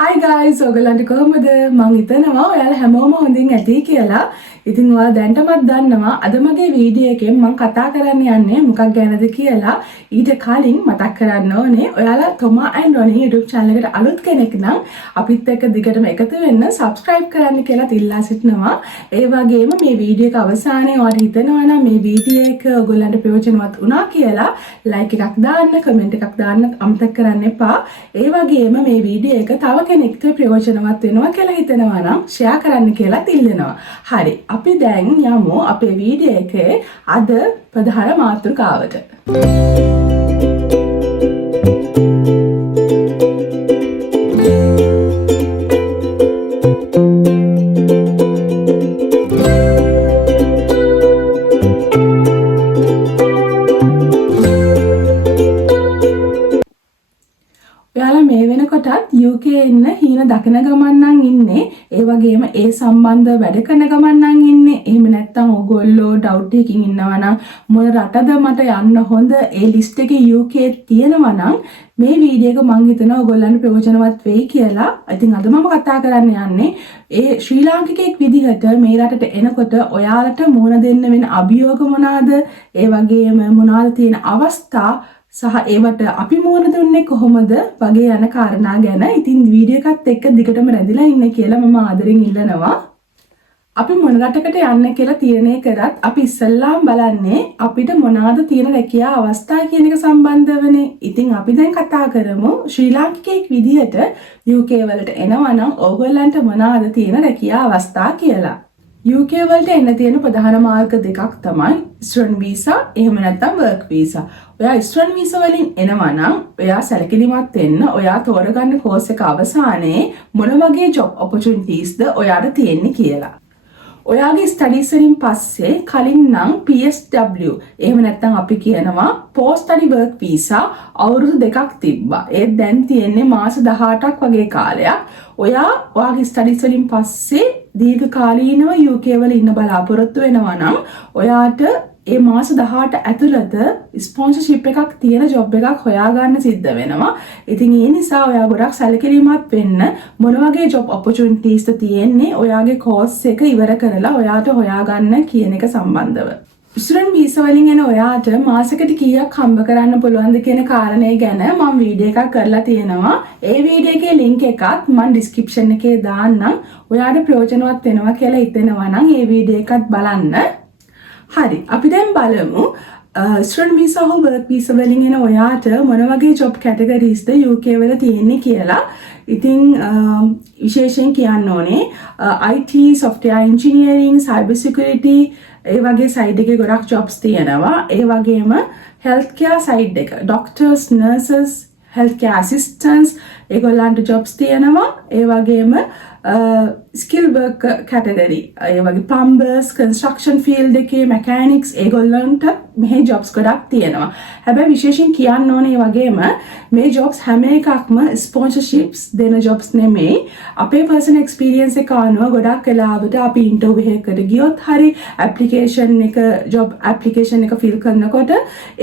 Hi guys, ඔයගලන්ට කොහොමද? මං හිතනවා ඔයාලා හැමෝම හොඳින් ඇති කියලා. ඉතින් ඔයාලා දැන්ටමත් දන්නවා අද මගේ වීඩියෝ එකෙන් මං කතා කරන්න යන්නේ මොකක් ගැනද කියලා. ඊට කලින් මතක් කරන්න ඕනේ ඔයාලා Toma and Ronnie YouTube channel එකට අලුත් කෙනෙක් නම් අපිත් එක්ක දිගටම එකතු වෙන්න subscribe කරන්න කියලා ඉල්ලා සිටිනවා. ඒ වගේම මේ වීඩියෝ එක අවසානයේ ඔයාලා හිතනවා නම් මේ වීඩියෝ එක ඔයගලන්ට ප්‍රයෝජනවත් වුණා කියලා like එකක් දාන්න, comment එකක් දාන්න අමතක කරන්න එපා. ඒ වගේම මේ වීඩියෝ එක තව කෙනෙක්ට ප්‍රයෝජනවත් වෙනවා කියලා හිතනවා නම් ෂෙයා කරන්න කියලා ඉල්ලනවා. හරි. අපි දැන් යමු අපේ වීඩියෝ එකේ අද ප්‍රධාන මාතෘකාවට. UK ඉන්න හීන දකින ගමන් නම් ඉන්නේ. ඒ වගේම ඒ සම්බන්ධ වැඩ කරන ගමන් නම් ඉන්නේ. එහෙම නැත්නම් ඕගොල්ලෝ ඩවුට් එකකින් ඉන්නවා නම් මොන රටද මට යන්න හොඳ ඒ ලිස්ට් එකේ UK තියෙනවා නම් මේ වීඩියෝ එක මම හිතනවා ඔයගොල්ලන්ට ප්‍රයෝජනවත් වෙයි කියලා. ඉතින් අද මම කතා කරන්න යන්නේ ඒ ශ්‍රී ලාංකිකයෙක් විදිහට මේ රටට එනකොට ඔයාලට මුහුණ දෙන්න වෙන අභියෝග මොනවාද? ඒ වගේම මොනවාද තියෙන අවස්ථා සහ ඒවට අපි මුහුණ දුන්නේ කොහොමද වගේ යන කාරණා ගැන. ඉතින් වීඩියෝ එකත් එක්ක දිගටම රැඳිලා ඉන්න කියලා මම ආදරෙන් ඉල්ලනවා. අපි මොන රටකට යන්න කියලා තීරණය කරත් අපි ඉස්සල්ලාම බලන්නේ අපිට මොනවාද තියෙන රැකියා අවස්ථා කියන එක සම්බන්ධවනේ. ඉතින් අපි දැන් කතා කරමු ශ්‍රී ලාංකිකයෙක් විදිහට UK වලට එනවා නම් ඕගොල්ලන්ට මොනවාද තියෙන රැකියා අවස්ථා කියලා. UK වලට එන්න තියෙන ප්‍රධාන මාර්ග දෙකක් තමයි ස්ටුඩන්ට් වීසා එහෙම නැත්නම් වර්ක් වීසා. ඔයා ස්ටුඩන්ට් වීසා වලින් එනවා නම් ඔයා සැලකිලිමත් වෙන්න ඔයා තෝරගන්න කෝස් එක අවසානයේ මොන වගේ ජොබ් ඔපචුනිටිස්ද ඔයාට තියෙන්නේ කියලා. ඔයාගේ ස්ටඩීස් වලින් පස්සේ කලින් නම් PSW එහෙම නැත්නම් අපි කියනවා post study work visa අවුරුදු දෙකක් තිබ්බා. ඒත් දැන් තියෙන්නේ මාස 18ක් වගේ කාලයක්. ඔයාගේ ස්ටඩීස් වලින් පස්සේ දීර්ඝකාලීනව UK වල ඉන්න බලාපොරොත්තු වෙනවා නම් ඔයාට ඒ මාස 18 ඇතුළත ස්පොන්සර්ෂිප් එකක් තියෙන ජොබ් එකක් හොයාගන්න සිද්ධ වෙනවා. ඉතින් ඒ නිසා ඔයා ගොඩක් සැලකිලිමත් වෙන්න මොන වගේ ජොබ් ඔපචුනිටිස්ද තියෙන්නේ ඔයාගේ කෝස් එක ඉවර කරලා ඔයාට හොයාගන්න කියන එක සම්බන්ධව. ස්ටුඩන්ට් වීසා වලින් එන ඔයාට මාසෙකට කීයක් හම්බ කරන්න පුළුවන්ද කියන කාරණේ ගැන මම වීඩියෝ එකක් කරලා තියෙනවා. ඒ වීඩියෝ එකේ link එකත් මම description එකේ දාන්නම්. ඔයාට ප්‍රයෝජනවත් වෙනවා කියලා හිතෙනවා නම් ඒ වීඩියෝ එකත් බලන්න. හරි. අපි දැන් බලමු ස්ටුඩන්ට් වීසා හෝ වර්ක් වීසා වලින් එන ඔයාට මොන වගේ ජොබ් කැටගරිස්ද UK වල තියෙන්නේ කියලා. ඉතින් විශේෂයෙන් කියන්න ඕනේ IT, software engineering, cyber security ඒ වගේ සයිඩ් එකේ ගොඩක් ජොබ්ස් තියෙනවා. ඒ වගේම healthcare සයිඩ් එක doctors, nurses, healthcare assistants ඒගොල්ලන්ට ජොබ්ස් තියෙනවා. ඒ වගේම skill work category ඒ වගේ plumbers, construction field එකේ mechanics ඒගොල්ලන්ට මේ ජොබ්ස් ගොඩක් තියෙනවා. හැබැයි විශේෂයෙන් කියන්න ඕනේ වගේම මේ ජොබ්ස් හැම එකක්ම ස්පොන්සර්ෂිප්ස් දෙන ජොබ්ස් නෙමෙයි. අපේ පර්සනල් එක්ස්පීරියන්ස් එක අනුව ගොඩක් වෙලාවට අපි ඉන්ටර්විව් එකකට ගියොත් හරි ඇප්ලිකේෂන් එක ජොබ් ඇප්ලිකේෂන් එක ෆිල් කරනකොට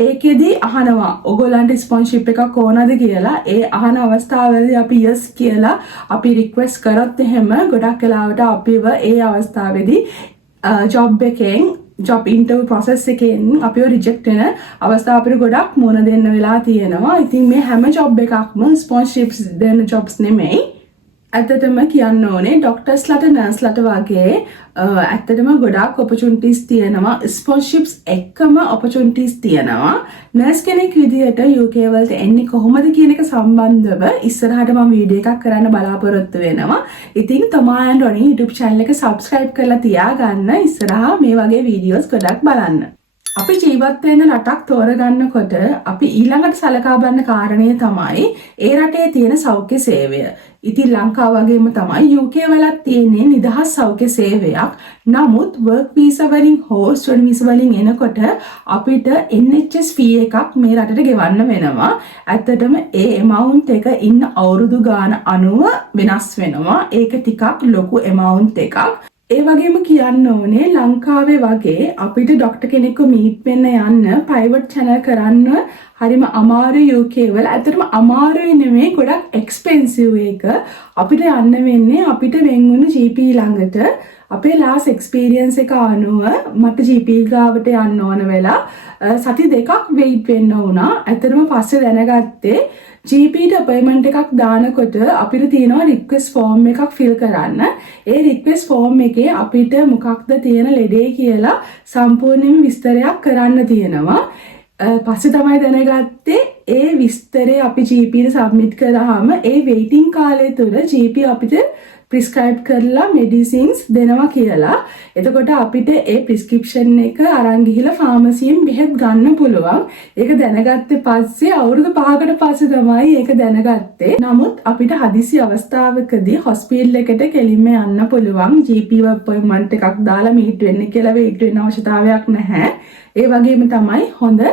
ඒකෙදි අහනවා ඔයගොල්ලන්ට ස්පොන්සර්ෂිප් එකක් ඕනද කියලා. ඒ අහන අවස්ථාවේදී අපි yes කියලා අපි රික්වෙස්ට් කරොත් එහෙම ගොඩක් වෙලාවට අපිව ඒ අවස්ථාවේදී ජොබ් එකෙන් ජොබ් ඉන්ටර්විව් process එකෙන් අපිව රිජෙක්ට් වෙන අවස්ථා අපිට ගොඩක් මුණ දෙන්න වෙලා තියෙනවා. ඉතින් මේ හැම ජොබ් එකක්ම ස්පොන්සර්ෂිප්ස් දෙන ජොබ්ස් නෙමෙයි. ඇත්තටම කියන්න ඕනේ ඩොක්ටර්ස්ලට නර්ස්ලට වගේ ඇත්තටම ගොඩාක් ඔපචුනිටිස් තියෙනවා. ස්පොන්සර්ෂිප්ස් එක්කම ඔපචුනිටිස් තියෙනවා. නර්ස් කෙනෙක් විදිහට UK වලට එන්නේ කොහොමද කියන එක සම්බන්ධව ඉස්සරහට මම වීඩියෝ එකක් කරන්න බලාපොරොත්තු වෙනවා. ඉතින් Toma and Ronnie YouTube channel එක subscribe කරලා තියාගන්න. ඉස්සරහා මේ වගේ වීඩියෝස් ගොඩක් බලන්න. අපි ජීවත් වෙන රටක් තෝරගන්නකොට අපි ඊළඟට සලකා බලන කාරණේ තමයි ඒ රටේ තියෙන සෞඛ්‍ය සේවය. ඉතින් ලංකාව වගේම තමයි UK වලත් තියෙන්නේ නිදහස් සෞඛ්‍ය සේවයක්. නමුත් work visa වලින් හෝ student visa වලින් එනකොට අපිට NHS fee එකක් මේ රටට ගෙවන්න වෙනවා. ඇත්තටම ඒ amount එක ඉන්න අවුරුදු ගාන අනුව වෙනස් වෙනවා. ඒක ටිකක් ලොකු amount එකක්. ඒ වගේම කියන්න ඕනේ ලංකාවේ වගේ අපිට ડોක්ටර් කෙනෙක්ව මීට් වෙන්න යන්න ප්‍රයිවට් channel කරන්න හරිම අමාරු UK වල. ඇත්තටම අමාරුයි නෙමෙයි, ගොඩක් එක්ස්පෙන්සිව් එක. අපිට යන්න වෙන්නේ අපිට වෙන්වුණු GP ළඟට. අපේ ලාස් එක්ස්පීරියන්ස් එක අනුව මට GP ගාවට යන්න ඕන වෙලා සති 2ක් වෙයිට් වෙන්න වුණා. ඇත්තටම පස්සේ දැනගත්තේ GPට අපොයින්ට්මන්ට් එකක් දානකොට අපිට තියෙනවා රික්වෙස්ට් ෆෝම් එකක් ෆිල් කරන්න. ඒ රික්වෙස්ට් ෆෝම් එකේ අපිට මොකක්ද තියෙන ලෙඩේ කියලා සම්පූර්ණයෙන්ම විස්තරයක් කරන්න තියෙනවා. පස්සේ තමයි දැනගත්තේ ඒ විස්තරේ අපි GPට සබ්මිට් කරාම ඒ වෙයිටිං කාලය තුල GP අපිට ප්‍රිස්ක්‍රයිබ් කරලා මෙඩිසින්ස් දෙනවා කියලා. එතකොට අපිට ඒ ප්‍රිස්ක්‍රිප්ෂන් එක අරන් ගිහිල්ලා ෆාමසියෙන් බෙහෙත් ගන්න පුළුවන්. ඒක දැනගත්තේ පස්සේ අවුරුදු 5කට පස්සේ තමයි ඒක දැනගත්තේ. නමුත් අපිට හදිසි අවස්ථාවකදී හොස්පිටල් එකට කෙලින්ම යන්න පුළුවන්. GP අපොයින්ට්මන්ට් එකක් දාලා මීට් වෙන්න කියලා වෙයිට් වෙන්න අවශ්‍යතාවයක් නැහැ. ඒ වගේම තමයි හොඳ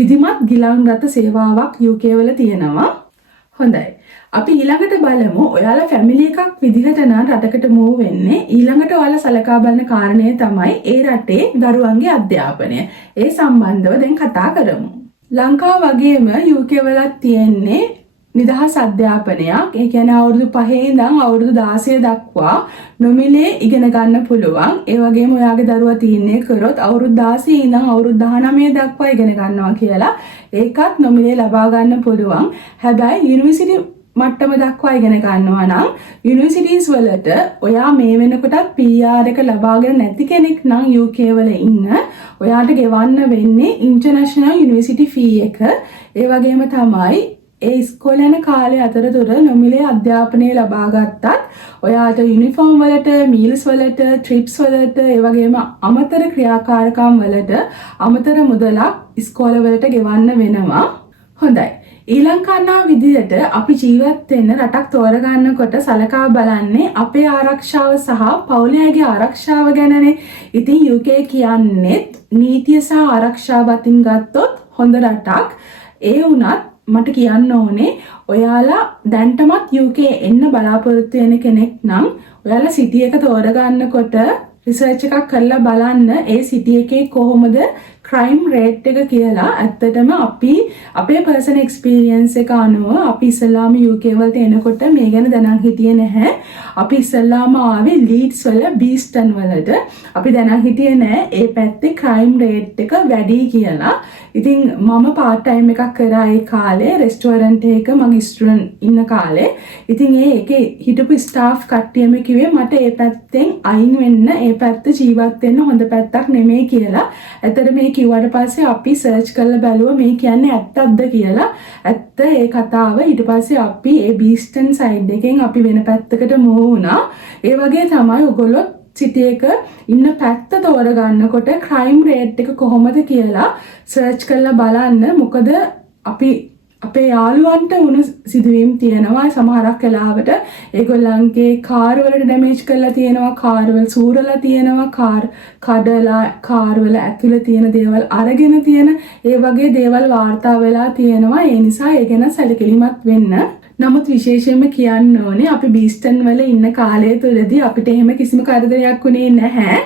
විධිමත් ගිලන් රට සේවාවක් UK වල තියෙනවා. හොඳයි. අපි ඊළඟට බලමු ඔයාලා ෆැමිලි එකක් විදිහට නම් රටකට මූව් වෙන්නේ. ඊළඟට ඔයාලා සලකා බලන කාරණය තමයි ඒ රටේ දරුවන්ගේ අධ්‍යාපනය. ඒ සම්බන්ධව දැන් කතා කරමු. ලංකාව වගේම UK වලත් තියෙන්නේ නිදහස් අධ්‍යාපනයක්. ඒ කියන්නේ අවුරුදු 5 ඉඳන් අවුරුදු 16 දක්වා නොමිලේ ඉගෙන ගන්න පුළුවන්. ඒ වගේම ඔයාගේ දරුවා තීරණය කරොත් අවුරුදු 16 ඉඳන් අවුරුදු 19 දක්වා ඉගෙන ගන්නවා කියලා ඒකත් නොමිලේ ලබා ගන්න පුළුවන්. හැබැයි යුනිවර්සිටි මට්ටම දක්වා ඉගෙන ගන්නවා නම් යුනිවර්සිටිස් වලට ඔයා මේ වෙනකොටත් PR එක ලබාගෙන නැති කෙනෙක් නම් UK වල ඉන්න ඔයාට ගෙවන්න වෙන්නේ ඉන්ටර්නැෂනල් යුනිවර්සිටි ෆී එක. ඒ වගේම තමයි ඒ ඉස්කෝලේ යන කාලය අතරතුර නොමිලේ අධ්‍යාපනය ලබා ගත්තත් ඔයාට යුනිෆෝම් වලට, මීල්ස් වලට, ට්‍රිප්ස් වලට, ඒ වගේම අමතර ක්‍රියාකාරකම් වලට අමතර මුදලක් ඉස්කෝලවලට ගෙවන්න වෙනවා. හොඳයි. ඊළඟ කාරණා විදිහට අපි ජීවත් වෙන්න රටක් තෝරගන්නකොට සලකා බලන්නේ අපේ ආරක්ෂාව සහ පවුලේ ආරක්ෂාව ගැනනේ. ඉතින් UK කියන්නේ නීතිය සහ ආරක්ෂාව අතින් ගත්තොත් හොඳ රටක්. ඒ වුණත් මට කියන්න ඕනේ ඔයාලා දැන්ටමත් UK එන්න බලාපොරොත්තු වෙන කෙනෙක් නම් ඔයාලා සිටි එක තෝරගන්නකොට රිසර්ච් එකක් කරලා බලන්න ඒ සිටි එකේ කොහොමද ක්‍රයිම් රේට් එක කියලා. ඇත්තටම අපි අපේ පර්සනල් එක්ස්පීරියන්ස් එක අනුව අපි ඉස්සෙල්ලාම UK වලට එනකොට මේ ගැන දැනන් හිටියේ නැහැ. අපි ඉස්සෙල්ලාම ආවේ ලීඩ්ස් වල බීස්ටන් වලට. අපි දැනන් හිටියේ නැහැ ඒ පැත්තේ ක්‍රයිම් රේට් එක වැඩි කියලා. ඉතින් මම පාර්ට් ටයිම් එකක් කරා ඒ කාලේ රෙස්ටෝරන්ට් එක මගේ ස්ටුඩන්ට් ඉන්න කාලේ. ඉතින් ඒකේ හිටපු ස්ටාෆ් කට්ටියම කිව්වේ මට ඒ පැත්තෙන් අයින් වෙන්න, ඒ පැත්ත ජීවත් වෙන්න හොඳ පැත්තක් නෙමෙයි කියලා. ඇත්තට මේ කිව්වට පස්සේ අපි සර්ච් කරලා බැලුවා මේ කියන්නේ ඇත්තක්ද කියලා. ඇත්ත ඒ කතාව. ඊට පස්සේ අපි ඒ බීස්ටන් සයිඩ් එකෙන් අපි වෙන පැත්තකට මූව් වුණා. ඒ වගේ තමයි ඔයගොල්ලෝ සිටි එක ඉන්න පැත්ත තෝරගන්නකොට ක්‍රයිම් රේට් එක කොහොමද කියලා සර්ච් කරලා බලන්න. මොකද අපි අපේ යාළුවන්ට වුණ සිදුවීම් තියෙනවා. සමහරක් වෙලාවට ඒගොල්ලන්ගේ කාර් වලට ඩැමේජ් කරලා තියෙනවා, කාර් වල සූරලා තියෙනවා, කාර් කඩලා කාර් වල ඇතුළේ තියෙන දේවල් අරගෙන තියෙන ඒ වගේ දේවල් වාර්තා වෙලා තියෙනවා. ඒ නිසා ඒ ගැන සැලකිලිමත් වෙන්න. නමුත් විශේෂයෙන්ම කියන්න ඕනේ අපි බීස්ටන් වල ඉන්න කාලය තුලදී අපිට එහෙම කිසිම කරදරයක් වුණේ නැහැ.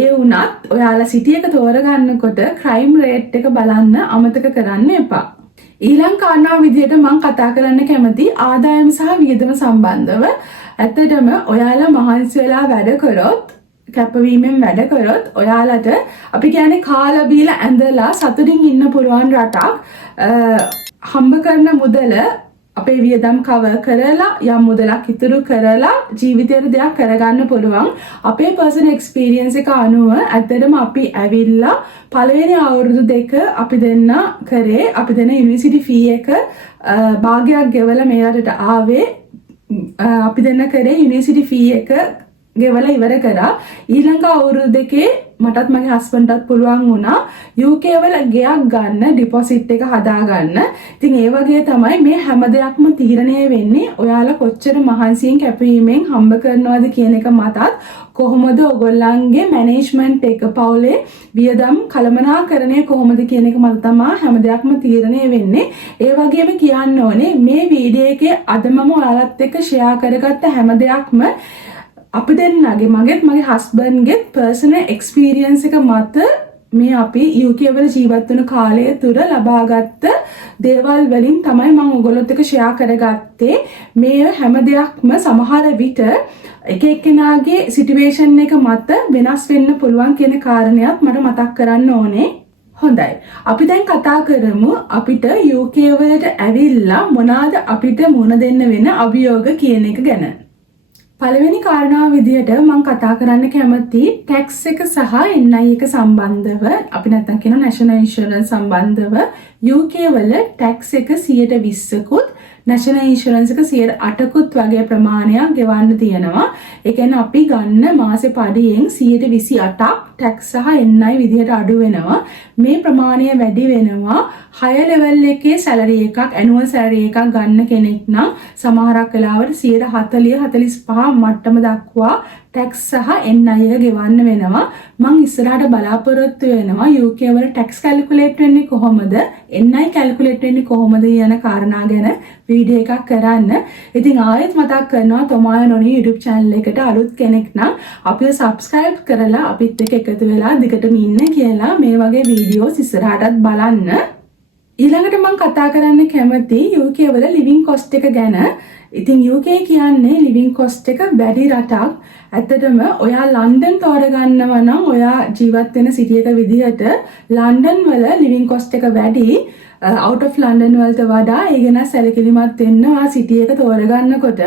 ඒ වුණත් ඔයාලා සිටි එක තෝරගන්නකොට ක්‍රයිම් රේට් එක බලන්න අමතක කරන්න එපා. ඊළඟ කාරණාව විදිහට මම කතා කරන්න කැමති ආදායම සහ වියදම සම්බන්ධව. ඇත්තටම ඔයාලා මහන්සි වෙලා වැඩ කරොත්, කැපවීමෙන් වැඩ කරොත් ඔයාලට අපි කියන්නේ කාලා බීලා ඇඳලා සතුටින් ඉන්න පුළුවන් රටක්. හම්බ කරන මුදල අපේ වියදම් කවර් කරලා යම් මුදලක් ඉතුරු කරලා ජීවිතේට දෙයක් කරගන්න පුළුවන්. අපේ පර්සනල් එක්ස්පීරියන්ස් එක අනුව ඇත්තටම අපි ඇවිල්ලා පළවෙනි අවුරුදු 2 අපි දෙන්න කරේ අපි දෙන යුනිවර්සිටි ෆී එක භාගයක් ගෙවලා මේ රටට ආවේ. අපි දෙන්න කරේ යුනිවර්සිටි ෆී එක ගෙවලා ඉවර කරා. ඊළඟ අවුරුදු 2 මටත් මගේ හස්බන්ඩ්ටත් පුළුවන් වුණා UK වල ගෙයක් ගන්න, ඩිපොසිට් එක හදා ගන්න. ඉතින් ඒ වගේ තමයි මේ හැම දෙයක්ම තීරණය වෙන්නේ ඔයාලා කොච්චර මහන්සියෙන් කැපවීමෙන් හම්බ කරනවද කියන එක මතත් කොහොමද ඔයගොල්ලන්ගේ මැනේජ්මන්ට් එක පවුලේ වියදම් කළමනාකරණය කොහොමද කියන එක මත තමයි හැම දෙයක්ම තීරණය වෙන්නේ. ඒ වගේම කියන්න ඕනේ මේ වීඩියෝ එකේ අද මම ඔයාලත් එක්ක ෂෙයා කරගත්ත හැම දෙයක්ම අපි දෙන්නගේ මගේ හස්බන්ඩ්ගේ පර්සනල් එක්ස්පීරියන්ස් එක මත මේ අපි UK වල ජීවත් වෙන කාලය තුර ලබාගත්ත දේවල් වලින් තමයි මම ඔයගොල්ලොත් එක්ක ෂෙයා කරගත්තේ. මේ හැම දෙයක්ම සමහර විට එක එක්කෙනාගේ සිටුේෂන් එක මත වෙනස් වෙන්න පුළුවන් කියන කාරණයක් මට මතක් කරන්න ඕනේ. හොඳයි. අපි දැන් කතා කරමු අපිට UK වලට ඇවිල්ලා මොනවාද අපිට මුණ දෙන්න වෙන අභියෝග කියන එක ගැන. පළවෙනි කාරණාව විදිහට මම කතා කරන්න කැමති ටැක්ස් එක සහ NI එක සම්බන්ධව අපි නැත්තම් කියන නැෂනල් ඉන්ෂුරන්ස් සම්බන්ධව UK වල ටැක්ස් එක 120කුත් නැෂනල් ඉන්ෂුරන්ස් එක 8%කුත් වගේ ප්‍රමාණයක් ගෙවන්න තියෙනවා. ඒ කියන්නේ අපි ගන්න මාසේ පඩියෙන් 28%ක් ටැක්ස් සහ NI විදිහට අඩු වෙනවා. මේ ප්‍රමාණය වැඩි වෙනවා higher level එකේ salary එකක් annual salary එකක් ගන්න කෙනෙක් නම් සමහරක් වෙලාවට 40-45 මට්ටම දක්වා ටැක්ස් සහ NI එක ගෙවන්න වෙනවා. මම ඉස්සරහට බලාපොරොත්තු වෙනවා UK වල ටැක්ස් කැල්කියුලේට් වෙන්නේ කොහොමද NI කැල්කියුලේට් වෙන්නේ කොහොමද යන කාරණා ගැන වීඩියෝ එකක් කරන්න. ඉතින් ආයෙත් මතක් කරනවා තොමාය නොනි YouTube channel එකට අලුත් කෙනෙක් නම් අපිව subscribe කරලා අපිත් එක්ක එකතු වෙලා දිගටම ඉන්න කියලා මේ වගේ වීඩියෝස් ඉස්සරහටත් බලන්න. ඊළඟට මම කතා කරන්න කැමති UK වල living cost එක ගැන. ඉතින් UK කියන්නේ living cost එක වැඩි රටක්. ඇත්තටම ඔයා ලන්ඩන් තෝරගන්නවා නම් ඔයා ජීවත් වෙන සිටි එක විදිහට ලන්ඩන් වල living cost එක වැඩි out of London වලට වඩා ඒ ගැන සැලකිලිමත් වෙන්න ඔයා සිටි එක තෝරගන්නකොට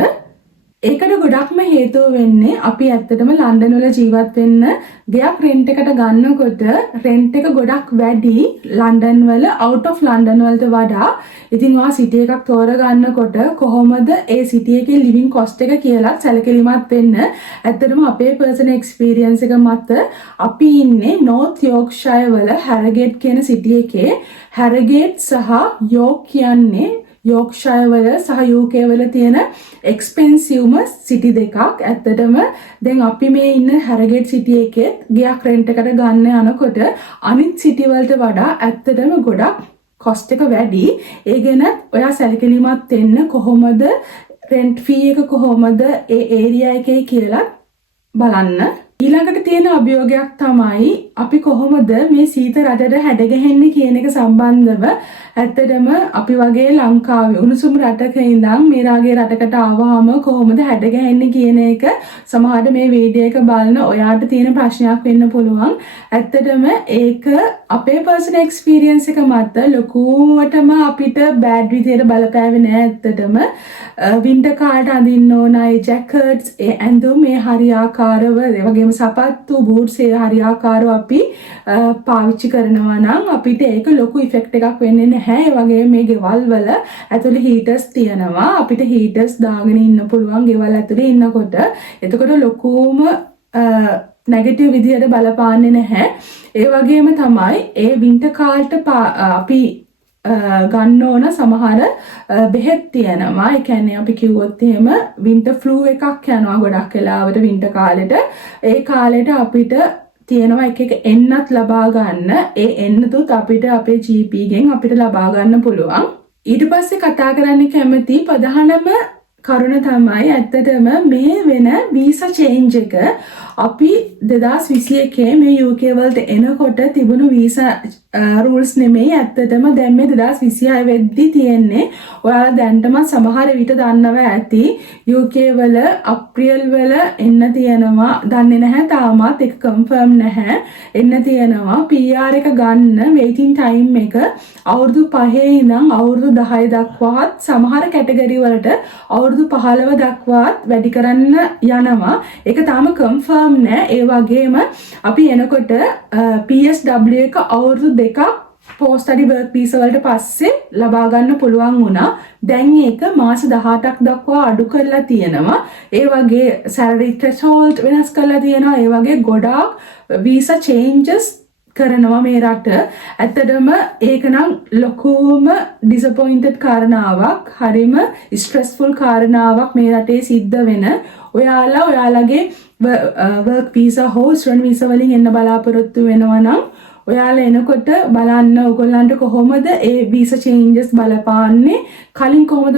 ඒකට ගොඩක්ම හේතුව වෙන්නේ අපි ඇත්තටම ලන්ඩන් වල ජීවත් වෙන්න ගෙයක් රෙන්ට් එකට ගන්නකොට රෙන්ට් එක ගොඩක් වැඩි ලන්ඩන් වල out of London වලට වඩා. ඉතින් ඔයා සිටි එකක් තෝරගන්නකොට කොහොමද ඒ සිටි එකේ living cost එක කියලා සැලකිලිමත් වෙන්න. ඇත්තටම අපේ personal experience එක මත අපි ඉන්නේ North Yorkshire වල Harrogate කියන සිටි එකේ. Harrogate සහ York කියන්නේ යෝක්ෂයර් වල සහ UK වල තියෙන එක්ස්පෙන්සිව්ම සිටි දෙකක්. ඇත්තටම දැන් අපි මේ ඉන්න හැරගේට් සිටි එකේ ගයක් රෙන්ට් එකට ගන්න යනකොට අනිත් සිටි වලට වඩා ඇත්තටම ගොඩක් කොස්ට් එක වැඩි. ඒ ගැන ඔයා සැලකිලිමත් වෙන්න කොහොමද රෙන්ට් ෆී එක කොහොමද ඒ ඒරියා එකේ කියලා බලන්න. ඊළඟට තියෙන අභියෝගයක් තමයි අපි කොහොමද මේ සීත රටට හැඩගැහෙන්නේ කියන එක සම්බන්ධව. ඇත්තටම අපි වගේ ලංකාවේ උණුසුම් රටක ඉඳන් මේ රාගේ රටකට ආවහම කොහොමද හැඩගැහෙන්නේ කියන එක සමහරවිට මේ වීඩියෝ එක බලන ඔයාට තියෙන ප්‍රශ්නයක් වෙන්න පුළුවන්. ඇත්තටම ඒක අපේ personal experience එක මත ලොකුවටම අපිට bad විදියට බලපෑවේ නෑ. ඇත්තටම winter කාලට අඳින්න ඕනයි jackets ඒ ඇඳුම් මේ හරියාකාරව ඒ වගේම සපත්තු බූට්ස් ඒ හරියාකාරව අපි පාවිච්චි කරනවා නම් අපිට ඒක ලොකු ඉෆෙක්ට් එකක් වෙන්නේ නැහැ. ඒ වගේම මේ ගෙවල් වල ඇතුලේ හීටර්ස් තියෙනවා. අපිට හීටර්ස් දාගෙන ඉන්න පුළුවන් ගෙවල් ඇතුලේ ඉන්නකොට. එතකොට ලොකුම නෙගටිව් විදියට බලපාන්නේ නැහැ. ඒ වගේම තමයි ඒ වින්ටර් කාලට අපි ගන්න ඕන සමහර බෙහෙත් තියෙනවා. ඒ කියන්නේ අපි කිව්වොත් එහෙම වින්ටර් ෆ්ලූ එකක් යනවා ගොඩක් වෙලාවට වින්ටර් කාලෙට. ඒ කාලෙට අපිට තියෙනවා එක එන්නත් ලබා ගන්න. ඒ එන්නතුත් අපිට අපේ GP ගෙන් අපිට ලබා ගන්න පුළුවන්. ඊට පස්සේ කතා කරන්න කැමති ප්‍රධානම කරුණ තමයි ඇත්තටම මේ වෙන වීසා චේන්ජ් එක අපි 2021 මේ UK වලට එනකොට තිබුණු වීසා රූල්ස් නෙමෙයි. ඇත්තටම දැන් මේ 2026 වෙද්දි තියෙන්නේ. ඔයාලා දැන්ටම සමහර විට දන්නවා ඇති UK වල අප්‍රේල් වල එන්න තියෙනවා. දන්නේ නැහැ තාමත් ඒක කන්ෆර්ම් නැහැ. එන්න තියෙනවා PR එක ගන්න waiting time එක අවුරුදු 5 ඉඳන් අවුරුදු 10 දක්වාත් සමහර කැටගරි වලට අවුරුදු 15 දක්වාත් වැඩි කරන්න යනවා. ඒක තාම කන්ෆර්ම් නෑ. ඒ වගේම අපි එනකොට PSW එක අවුරුදු 2ක් post study work visa වලට පස්සේ ලබා ගන්න පුළුවන් වුණා. දැන් ඒක මාස 18ක් දක්වා අඩු කරලා තියෙනවා. ඒ වගේ salary threshold වෙනස් කරලා තියෙනවා. ඒ වගේ ගොඩාක් visa changes කරනවා මේ රට. ඇත්තටම ඒක නම් ලොකුම disappointed කාරණාවක්. හරිම stressful කාරණාවක් මේ රටේ සිද්ධ වෙන. ඔයාලගේ work visa හෝ student visa වලින් එන්න බලාපොරොත්තු වෙනවා නම් ඔයාලා එනකොට බලන්න ඔයගොල්ලන්ට කොහොමද ඒ visa changes බලපාන්නේ, කලින් කොහොමද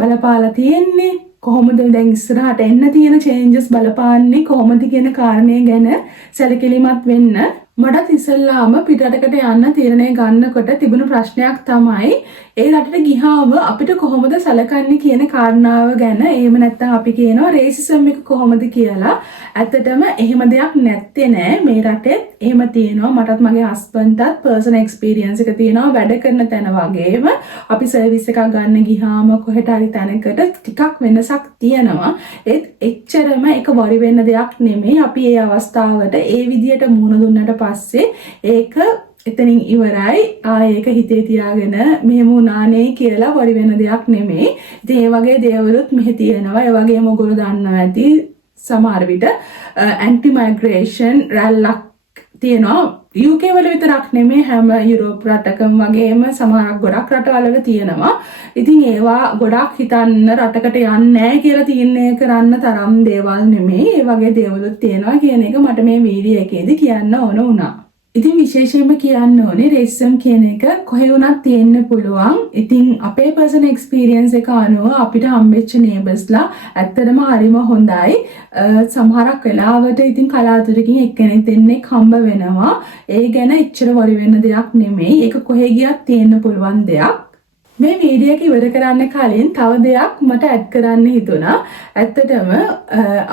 බලපාලා තියෙන්නේ, කොහොමද දැන් ඉස්සරහට එන්න තියෙන චේන්ජස් බලපාන්නේ කොහොමද කියන කාරණේ ගැන සැලකිලිමත් වෙන්න. මටත් ඉස්සෙල්ලාම පිටරටකට යන්න තීරණය ගන්නකොට තිබුණු ප්‍රශ්නයක් තමයි ඒ රටට ගිහාම අපිට කොහොමද සැලකන්නේ කියන කාරණාව ගැන. එහෙම නැත්නම් අපි කියනවා රේසිසම් එක කොහොමද කියලා. ඇත්තටම එහෙම දෙයක් නැත්තේ නෑ මේ රටේ. එහෙම තියෙනවා. මටත් මගේ හස්බන්ඩ්ටත් පර්සනල් එක්ස්පීරියන්ස් එක තියෙනවා. වැඩ කරන තැන වගේම අපි සර්විස් එකක් ගන්න ගිහාම කොහෙට හරි තැනකට ටිකක් වෙනසක් තියෙනවා. ඒත් එච්චරම ඒක වරි වෙන්න දෙයක් නෙමෙයි. අපි ඒ අවස්ථාවට ඒ විදියට මුහුණ දුන්නට පස්සේ ඒක එතනින් ඉවරයි. ඒක හිතේ තියාගෙන මෙහෙම වුණානේ කියලා වරි වෙන දෙයක් නෙමෙයි. ඉතින් ඒ වගේ දේවලුත් මෙහි තියෙනවා. ඒ වගේම ඔයගොල්ලෝ දන්නවා ඇති සමහර විට ඇන්ටි මයිග්‍රේෂන් රැල්ලක් තියෙනවා. UK වල විතරක් නෙමෙයි හැම යුරෝප් රටකම වගේම සමහරක් ගොඩක් රටවල තියෙනවා. ඉතින් ඒවා ගොඩක් හිතන්න රටකට යන්නේ නැහැ කියලා තීරණය කරන්න තරම් දේවල් නෙමෙයි. ඒ වගේ දේවලුත් තියෙනවා කියන එක මට මේ වීඩියෝ එකේදී කියන්න ඕන වුණා. ඉතින් විශේෂයෙන්ම කියන්න ඕනේ රේසිසම් කියන එක කොහේ වුණත් තියෙන්න පුළුවන්. ඉතින් අපේ පර්සනල් එක්ස්පීරියන්ස් එක අනුව අපිට හම්බෙච්ච නේබර්ස්ලා ඇත්තටම හරිම හොඳයි. සමහරක් වෙලාවට ඉතින් කලාතුරකින් එක්කෙනෙක් දෙන්නෙක් හම්බ වෙනවා. ඒ ගැන එච්චර වරි වෙන්න දෙයක් නෙමෙයි. ඒක කොහේ ගියත් තියෙන්න පුළුවන් දෙයක්. මේ වීඩියෝ එක ඉවර කරන්න කලින් තව දෙයක් මට ඇඩ් කරන්න හිතුණා. ඇත්තටම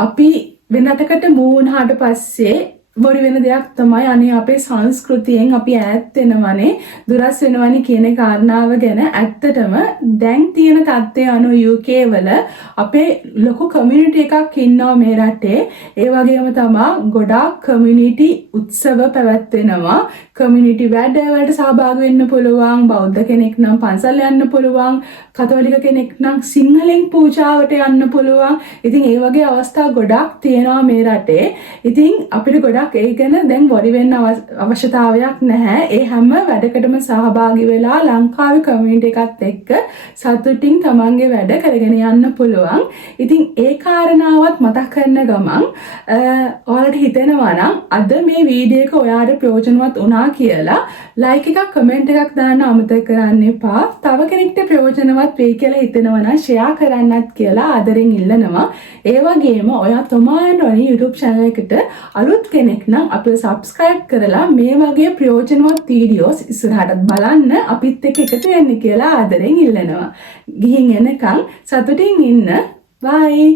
අපි වෙනතකට මූව් වුණාට පස්සේ වරි වෙන දෙයක් තමයි අනේ අපේ සංස්කෘතියෙන් අපි ඈත් වෙනවනේ දුරස් වෙනවනේ කියන කාරණාව ගැන. ඇත්තටම දැන් තියෙන තත්ත්වය අනුව UK වල අපේ ලොකු කමියුනිටි එකක් ඉන්නවා මේ රටේ. ඒ වගේම තමයි ගොඩාක් කමියුනිටි උත්සව පැවැත්වෙනවා. කමියුනිටි වැඩ වලට සහභාගී වෙන්න පුළුවන්. බෞද්ධ කෙනෙක් නම් පන්සල් යන්න පුළුවන්. කතෝලික කෙනෙක් නම් සිංහලෙන් පූජාවට යන්න පුළුවන්. ඉතින් ඒ වගේ අවස්ථා ගොඩක් තියෙනවා මේ රටේ. ඉතින් අපිට ගොඩක් ඒ ගැන දැන් වරි වෙන්න අවශ්‍යතාවයක් නැහැ. ඒ හැම වැඩකටම සහභාගී වෙලා ලංකාවේ කමියුනිටි එකත් එක්ක සතුටින් තමන්ගේ වැඩ කරගෙන යන්න පුළුවන්. ඉතින් ඒ කාරණාවත් මතක් කරන ගමන් ඔයාලට හිතෙනවා නම් අද මේ වීඩියෝ එක ඔයාලට ප්‍රයෝජනවත් වුණා කියලා ලයික් එකක් කමෙන්ට් එකක් දාන්න අමතක කරන්න එපා. තව කෙනෙක්ට ප්‍රයෝජනවත් වෙයි කියලා හිතෙනවා නම් ෂෙයා කරන්නත් කියලා ආදරෙන් ඉල්ලනවා. ඒ වගේම ඔයා තොමායන්ඩෝනි YouTube channel එකට අලුත් කෙනෙක් නම් අපිව subscribe කරලා මේ වගේ ප්‍රයෝජනවත් වීඩියෝස් ඉස්සරහට බලන්න අපිත් එක්ක එකතු වෙන්න කියලා ආදරෙන් ඉල්ලනවා. ගිහින් එනකන් සතුටින් ඉන්න. bye.